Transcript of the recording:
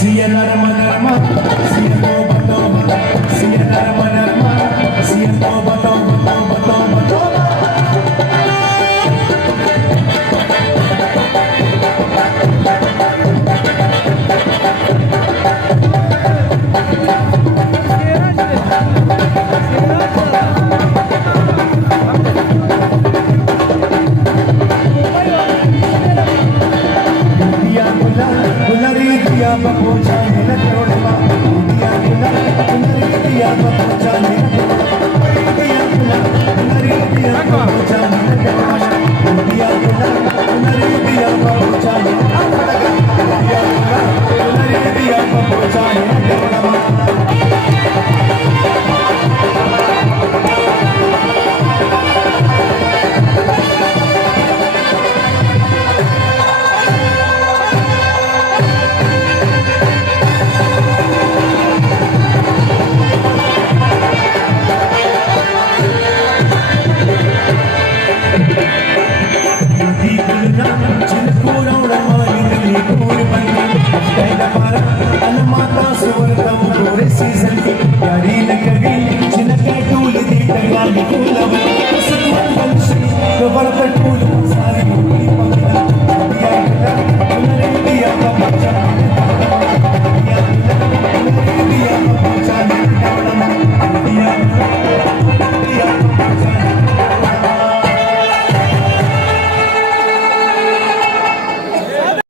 Siapa nama, siapa batoba, siapa nama, siapa batoba, batoba. Dia baku jaane na korma, dia kula, dia baku jaane na korma, dia kula, dia baku jaane na korma, dia kula, dia baku jaane na korma, dia kula, dia baku jaane na korma. Season,